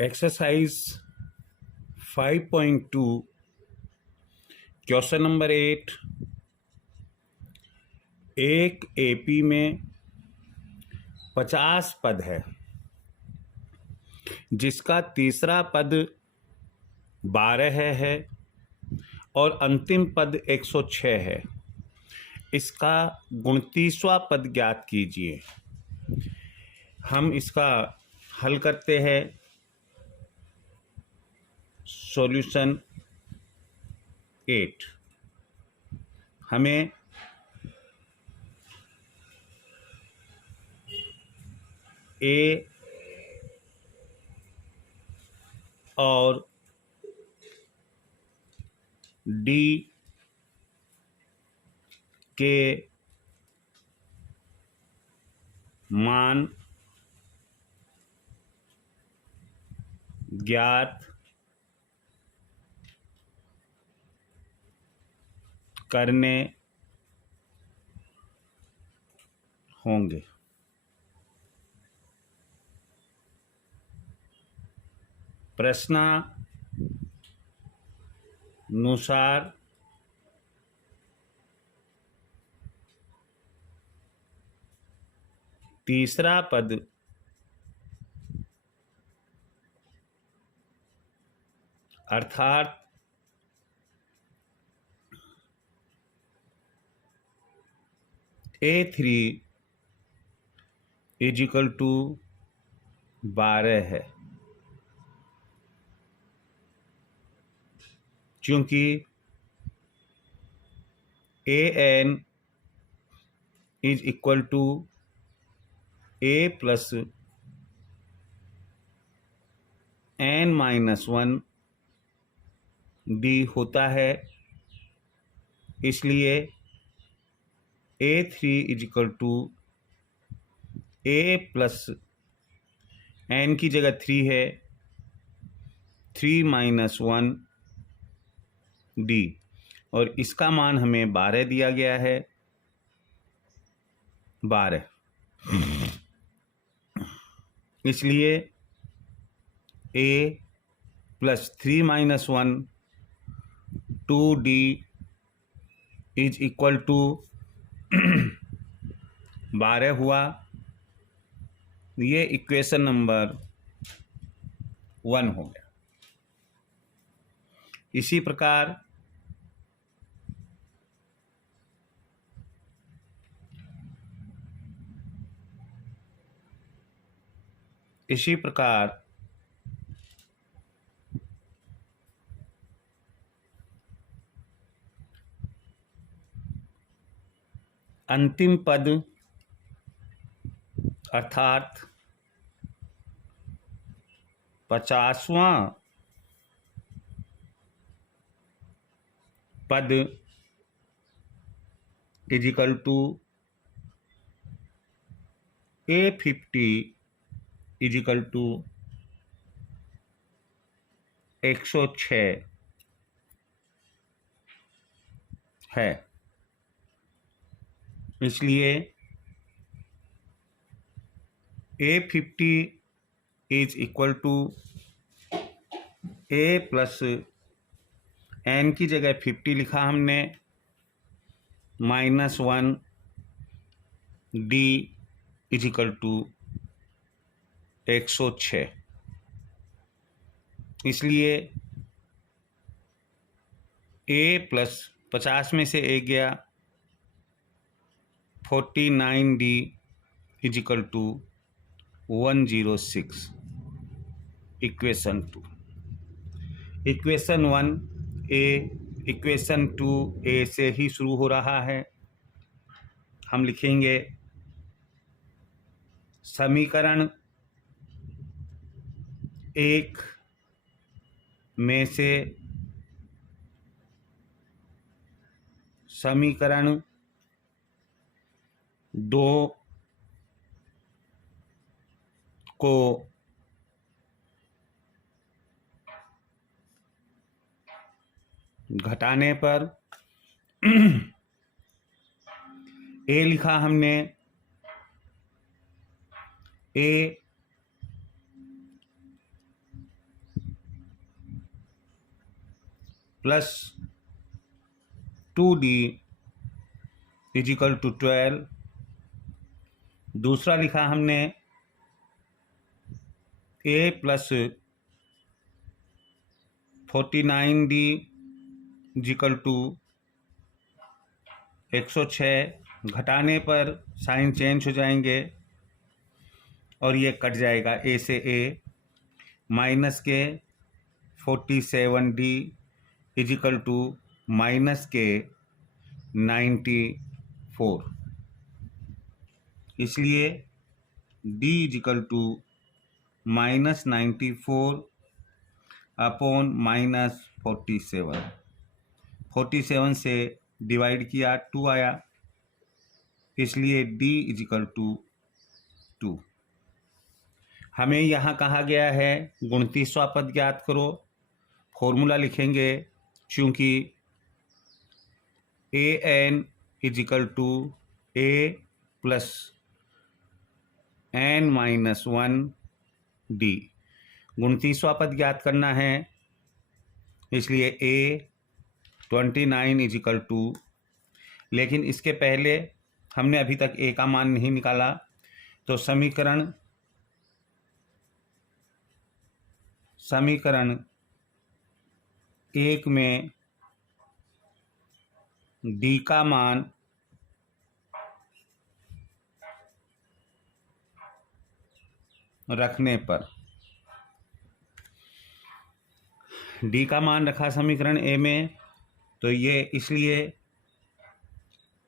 Exercise 5.2 question number 8। एक AP में 50 पद है जिसका तीसरा पद 12 है और अंतिम पद 106 है। इसका 29वां पद ज्ञात कीजिए। हम इसका हल करते हैं। सॉल्यूशन 8 हमें ए और डी के मान ज्ञात करने होंगे। प्रश्नानुसार तीसरा पद अर्थात A3 इजिकल टू 12 है, क्योंकि AN is equal to A plus N-1 D होता है। इसलिए A3 is equal to A plus N की जगह 3 है, 3-1 D और इसका मान हमें 12 दिया गया है। 12 इसलिए A plus 3-1 2D is equal to 12 हुआ। ये इक्वेशन नंबर 1 हो गया। इसी प्रकार अंतिम पद अर्थात 50वां पद is equal to A50 is equal to 106 है। इसलिए A50 is equal to A plus N की जगह 50 लिखा हमने, -1 D इजिकल टू 106। इसलिए A प्लस 50 में से A गया, 49D is equal to 106। Equation 2 equation 1 A equation 2 A से ही शुरू हो रहा है। हम लिखेंगे समीकरण 1 में से समीकरण 2 को घटाने पर A लिखा हमने, A plus 2D is equal to 12। दूसरा लिखा हमने A plus 49D is equal to 106। घटाने पर साइन चेंज हो जाएंगे और ये कट जाएगा A से A। माइनस के 47D is equal to minus के 94। इसलिए D is equal to minus 94 upon minus 47। 47 से डिवाइड किया 2 आया, इसलिए D इज इक्वल टू 2। हमें यहाँ कहा गया है गुणतीसवां पद ज्ञात करो। फॉर्मूला लिखेंगे, चूँकि an is equal to a plus n minus 1d। गुणतीसवां पद ज्ञात करना है, इसलिए a 29 इज इक्वल टू, लेकिन इसके पहले हमने अभी तक a का मान नहीं निकाला, तो समीकरण 1 में d का मान रखने पर, d का मान रखा समीकरण a में, तो ये इसलिए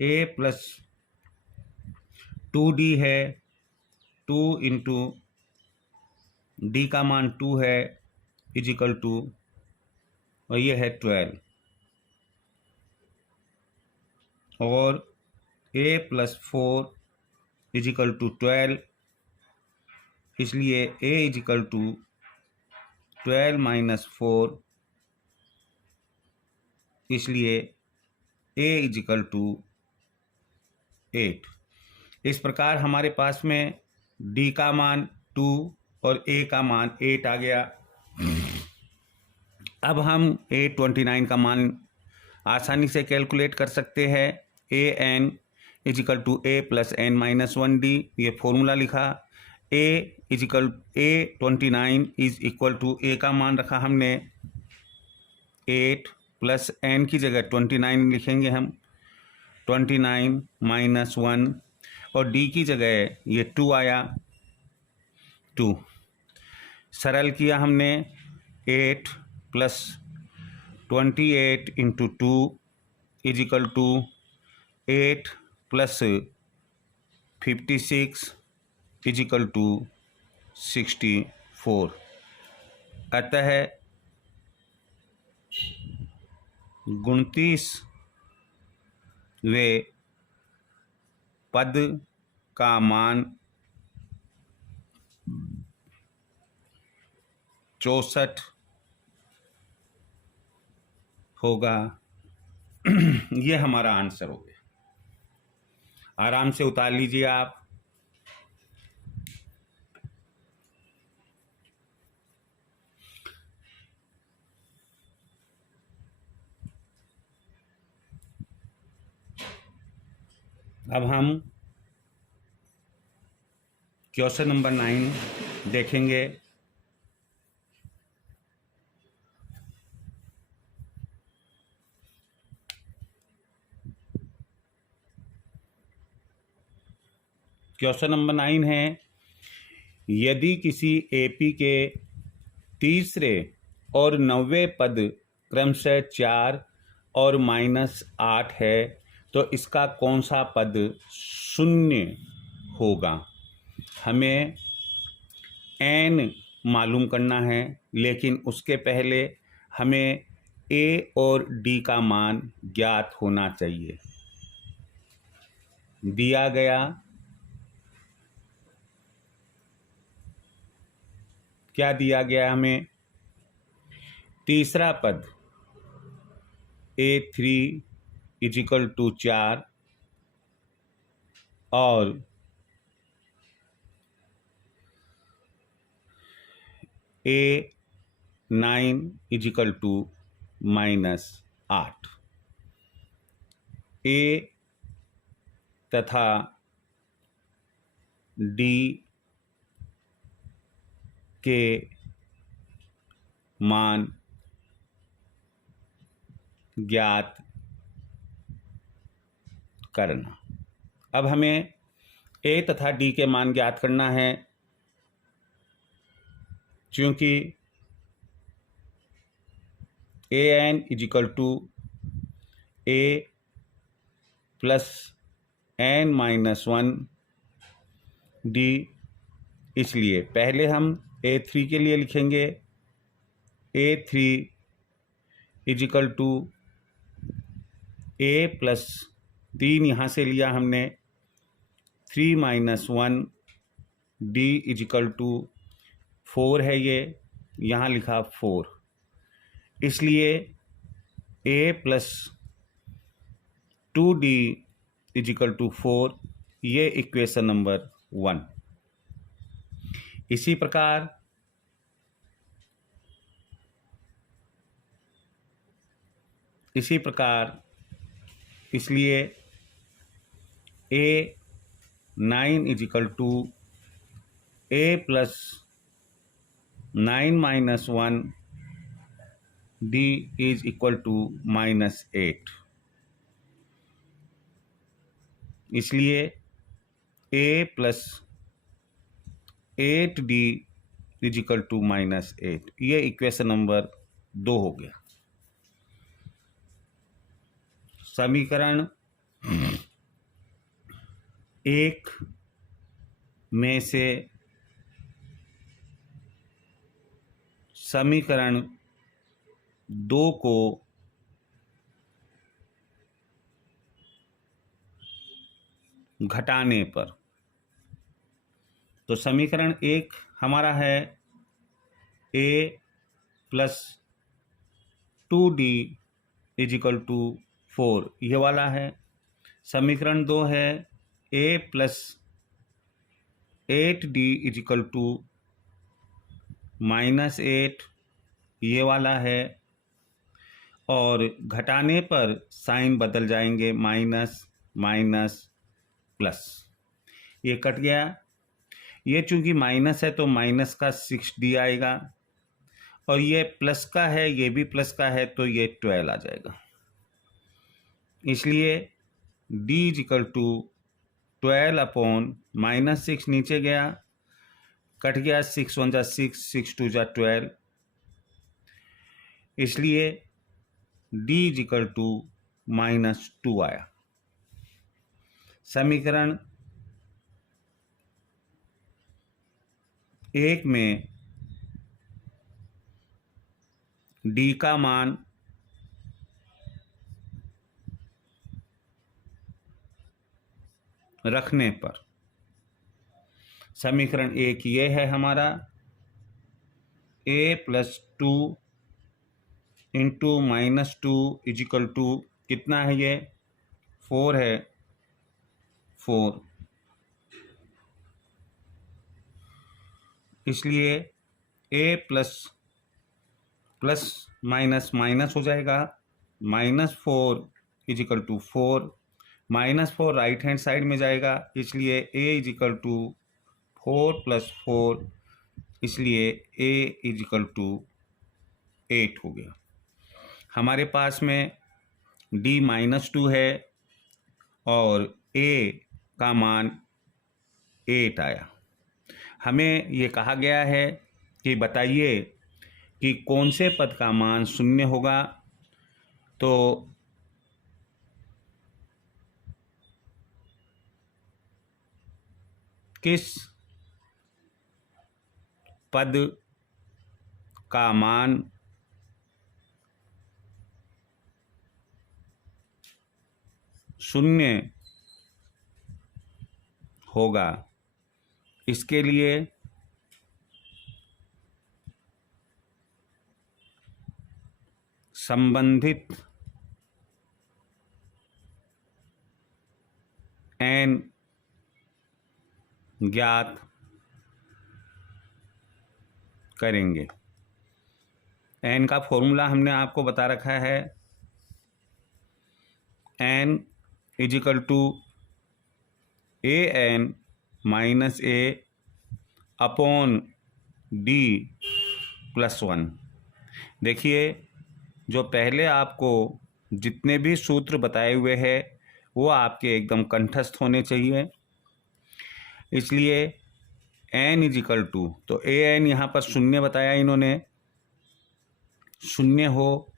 a प्लस 2d है, 2 इंटू d का मान 2 है इज इक्वल टू, और ये है 12, और a plus 4 is equal to 12, इसलिए a is equal to 12 minus 4, इसलिए a इज इक्वल टू 8। इस प्रकार हमारे पास में d का मान 2 और a का मान 8 आ गया। अब हम A29 का मान आसानी से कैलकुलेट कर सकते हैं। an is equal to a plus n minus 1d, ये फॉर्मूला लिखा। A29 is equal to a का मान रखा हमने 8 प्लस n की जगह 29 लिखेंगे हम, 29 माइनस 1, और d की जगह ये 2 आया, 2। सरल किया हमने, 8 plus 28 into 2 is equal to 8 plus 56 is equal to 64। अतः 29वें पद का मान 64 होगा। ये हमारा आंसर हो गया। आराम से उतार लीजिए आप। अब हम क्वेश्चन नंबर 9 देखेंगे। क्वेश्चन नंबर 9 है, यदि किसी एपी के तीसरे और 90वें पद क्रमशः 4 और -8 है, तो इसका कौन सा पद शून्य होगा। हमें n मालूम करना है, लेकिन उसके पहले हमें a और d का मान ज्ञात होना चाहिए। दिया गया क्या दिया गया हमें, तीसरा पद A3 इज इक्वल टू 4 और A9 इज इक्वल टू -8। ए तथा डी के मान ज्ञात करना। अब हमें ए तथा डी के मान ज्ञात करना है। क्योंकि A N is equal to A plus N minus 1 D, इसलिए पहले हम A3 के लिए लिखेंगे A3 is equal to A plus 3 यहाँ से लिया हमने 3 minus 1 D is equal to 4 है, ये यहाँ लिखा 4, इसलिए A plus 2D is equal to 4, ये इक्वेशन नंबर 1। इसी प्रकार इसलिए A9 is equal to A plus 9 minus 1 D is equal to -8, इसलिए A plus 8D is equal to -8, ये इक्वेशन नंबर 2 हो गया। समीकरण 1 में से समीकरण 2 को घटाने पर, तो समीकरण 1 हमारा है a plus 2D is equal to 4, ये वाला है। समीकरण 2 है a plus 8D is equal to -8, ये वाला है। और घटाने पर साइन बदल जाएंगे, माइनस माइनस प्लस, ये कट गया। ये चूंकि माइनस है तो माइनस का 6D आएगा, और ये प्लस का है, ये भी प्लस का है, तो ये 12 आ जाएगा। इसलिए D is equal to 12 upon -6 नीचे गया, कट गया, 6 1 जा 6, 6 2 जा 12, इसलिए D इज इक्वल टू -2 आया। समीकरण 1 में D का मान रखने पर, समीकरण 1 ये है हमारा, a plus 2 into -2 is equal to कितना है, ये 4 है, 4, इसलिए a plus plus minus minus हो जाएगा, -4 is equal to 4, -4 right hand side में जाएगा, इसलिए a इज इक्वल टू 4 + 4, इसलिए a इज इक्वल टू 8 हो गया। हमारे पास में D -2 है और a का मान 8 आया। हमें ये कहा गया है कि बताइए कि कौन से पद का मान 0 होगा। तो किस पद का मान 0 होगा, इसके लिए संबंधित n ज्ञात करेंगे। एन का फॉर्मूला हमने आपको बता रखा है, N is equal to A N minus A upon D plus 1। देखिए, जो पहले आपको जितने भी सूत्र बताए हुए हैं वो आपके एकदम कंठस्थ होने चाहिए। इसलिए एन इज इक्वल टू, तो ए एन यहाँ पर शून्य बताया इन्होंने, शून्य हो,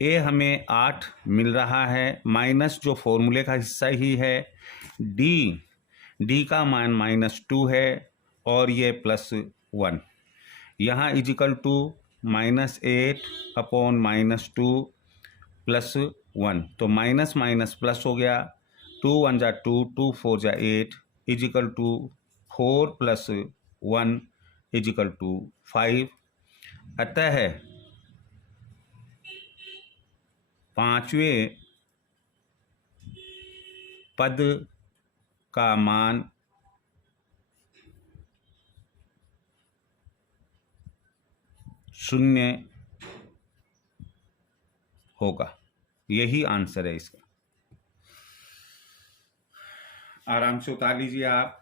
ए हमें 8 मिल रहा है, माइनस जो फॉर्मूले का हिस्सा ही है, डी का मान -2 है और ये +1। यहाँ इज इक्वल टू -8 अपॉन -2 +1, तो माइनस माइनस प्लस हो गया, 2 1 जा 2, 2 4 जा 8 is equal to 4 + 1 is equal to 5। अतः पांचवें पद का मान शून्य होगा। यही आंसर है इसका। आराम से उतार लीजिए आप।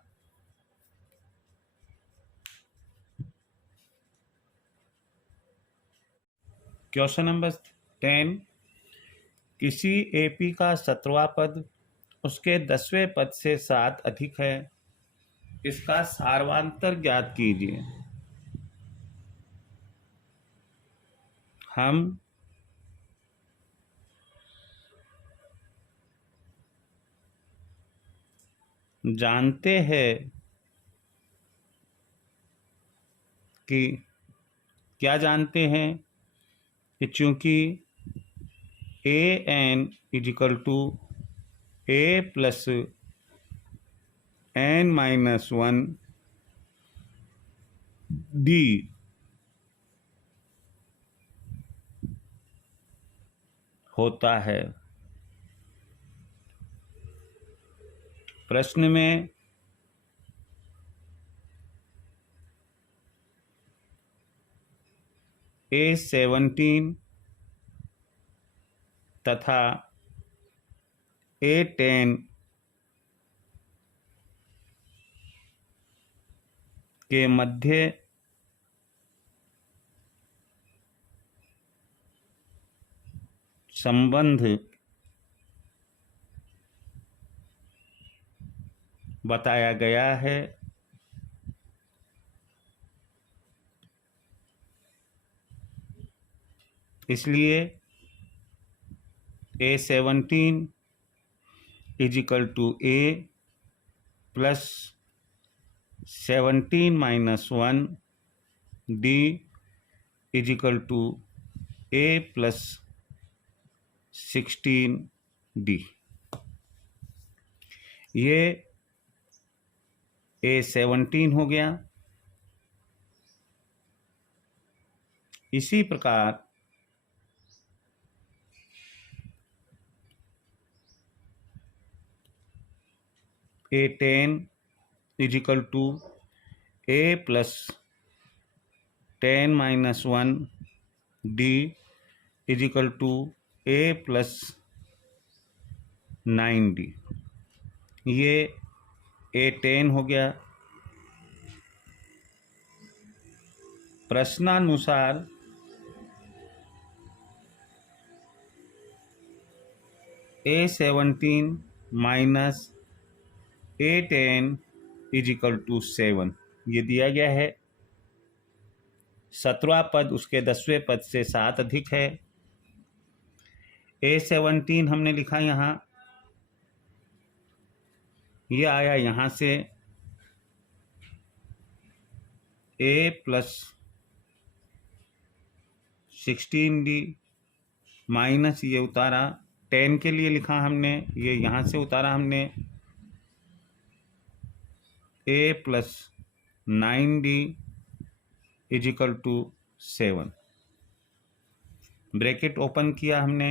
क्वेश्चन नंबर 10, किसी एपी का 17वां पद उसके 10वें पद से 7 अधिक है, इसका सार्वांतर ज्ञात कीजिए। हम जानते हैं कि क्या जानते हैं कि चूंकि A N is equal to A plus N minus 1 D होता है। प्रश्न में A17 तथा A10 के मध्य संबंध बताया गया है। इसलिए A17 is equal to A plus 17 minus 1 D is equal to A plus 16 D. ये A17 हो गया। इसी प्रकार A10 is equal to A plus 10 minus 1 D is equal to A plus 9D। ये A10 हो गया। प्रश्नानुसार A17 minus A10 is equal to 7 ये दिया गया है। 17वां पद उसके 10वें पद से 7 अधिक है। A17 हमने लिखा यहाँ, ये आया यहाँ से A प्लस 16D माइनस ये उतारा, 10 के लिए लिखा हमने, ये यहाँ से उतारा हमने A plus 9D is equal to 7। Bracket open किया हमने,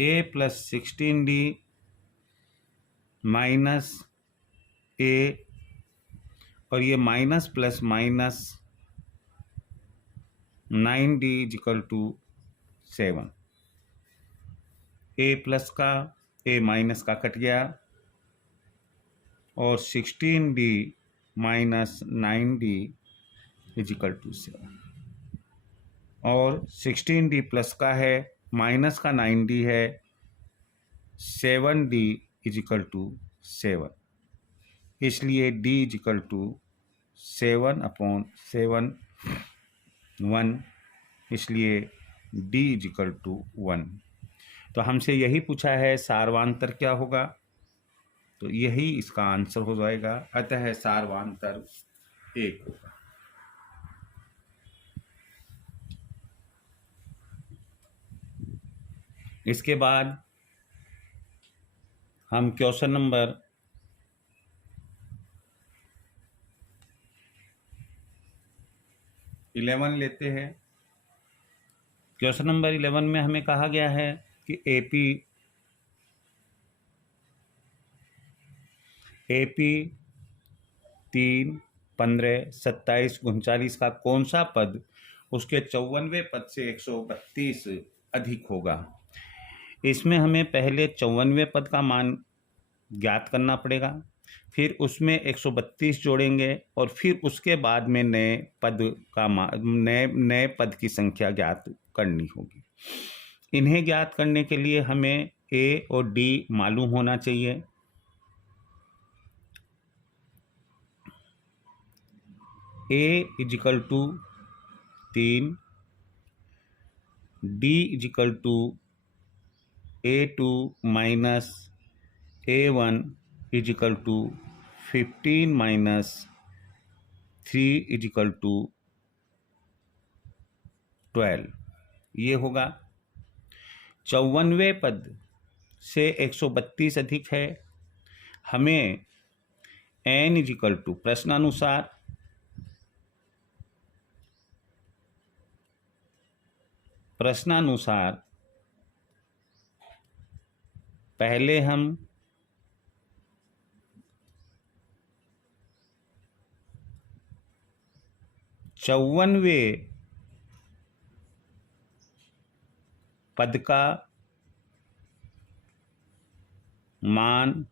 A plus 16D minus A, और ये minus plus minus 9d is equal to 7। A plus का ए माइनस का कट गया और 16d minus 9d is equal to 7 और 16d plus का है माइनस का 9d है 7d इज इक्वल टू 7, इसलिए d इज इक्वल टू 7/7 1, इसलिए d इज इक्वल टू 1। तो हमसे यही पूछा है सारवांतर क्या होगा, तो यही इसका आंसर हो जाएगा। अतः सारवांतर 1 होगा। इसके बाद हम क्वेश्चन नंबर 11 लेते हैं। क्वेश्चन नंबर 11 में हमें कहा गया है कि एपी 3, 15, 27, 39 का कौन सा पद उसके 54वें पद से 132 अधिक होगा। इसमें हमें पहले 54वें पद का मान ज्ञात करना पड़ेगा, फिर उसमें 132 जोड़ेंगे और फिर उसके बाद में नए पद की संख्या ज्ञात करनी होगी। इन्हें ज्ञात करने के लिए हमें ए और डी मालूम होना चाहिए। A is equal to 3, D is equal to A2 minus A1 is equal to 15 minus 3 is equal to 12। ये होगा। 54वें पद से 132 अधिक है। हमें n इज इक्वल टू प्रश्नानुसार पहले हम चौवनवें पद का मान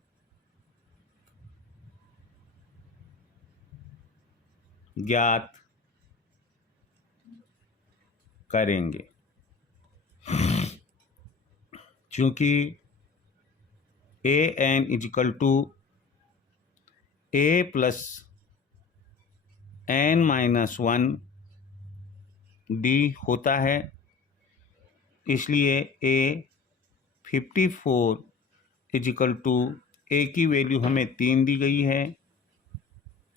ज्ञात करेंगे, क्योंकि an is equal to a plus n-1 d होता है, इसलिए a 54 is equal to a की वैल्यू हमें 3 दी गई है,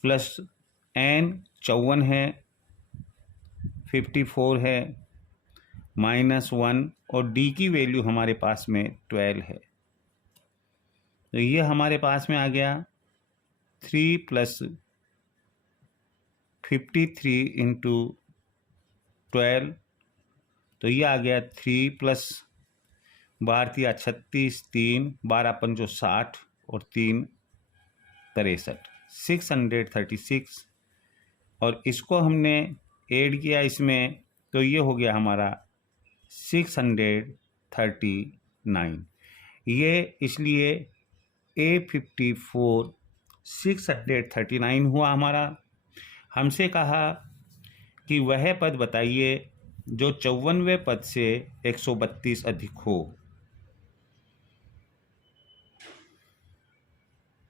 प्लस n 54 है, 54 है, -1 और d की वैल्यू हमारे पास में 12 है। तो ये हमारे पास में आ गया 3 प्लस 53 इंटू 12, तो ये आ गया 3 प्लस 32 3 12 60 और 3 63 636, और इसको हमने ऐड किया इसमें, तो ये हो गया हमारा 639। ये इसलिए A54 639 हुआ हमारा। हमसे कहा कि वह पद बताइए जो 54वें पद से 132 अधिक हो।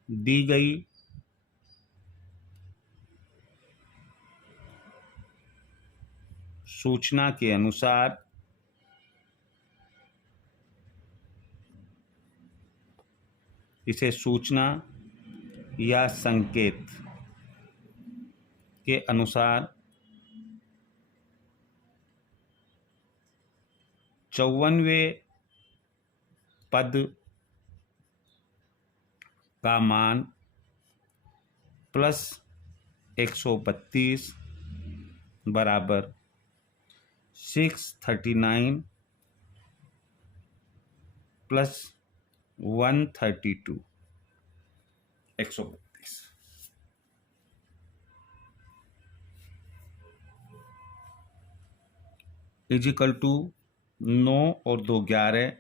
दी गई सूचना के अनुसार इसे सूचना या संकेत के अनुसार 54वें पद का मान प्लस 132 बराबर 639 प्लस 132 132। इज इक्वल टू 9 और 2 11,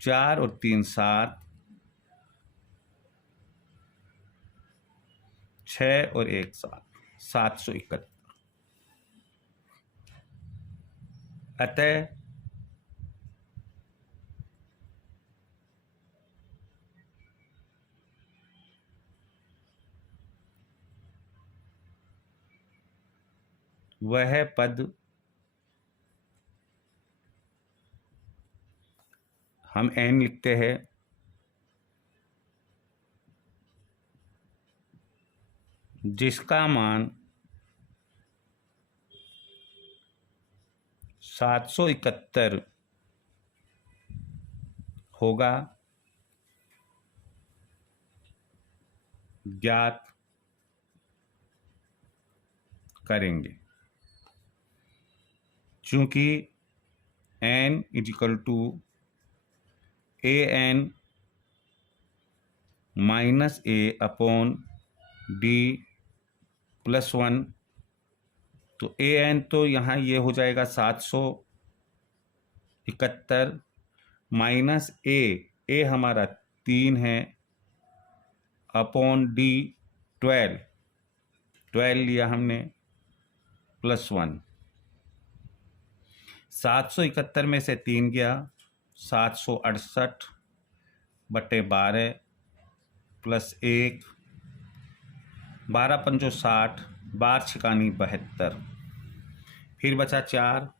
4 और 3 7, 6 और 1 7, 771। अतः वह पद हम n लिखते हैं जिसका मान 771 होगा, ज्ञात करेंगे। चूंकि n is equal to an minus a upon d plus 1, तो an तो यहाँ ये हो जाएगा 771 माइनस a हमारा 3 है अपॉन d 12 लिया हमने प्लस 1। 771 में से 3 गया, 768 बटे 12 प्लस 1, 12 पंचो 60, 12 छिकानी 72, फिर बचा 4,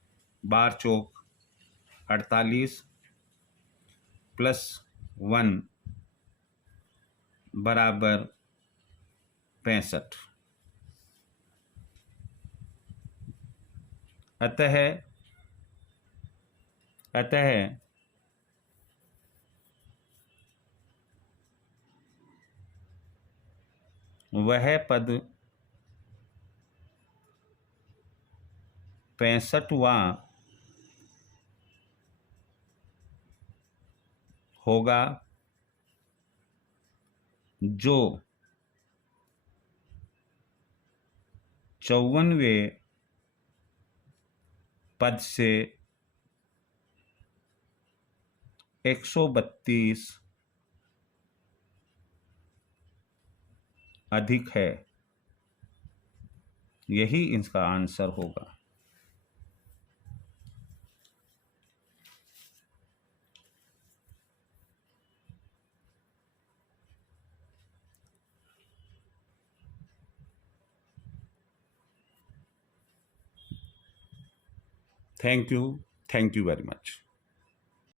12 चौक 48 प्लस 1 बराबर 65। अतः वह पद 65वां होगा जो 54वें पद से 132 अधिक है। यही इसका आंसर होगा। Thank you very much.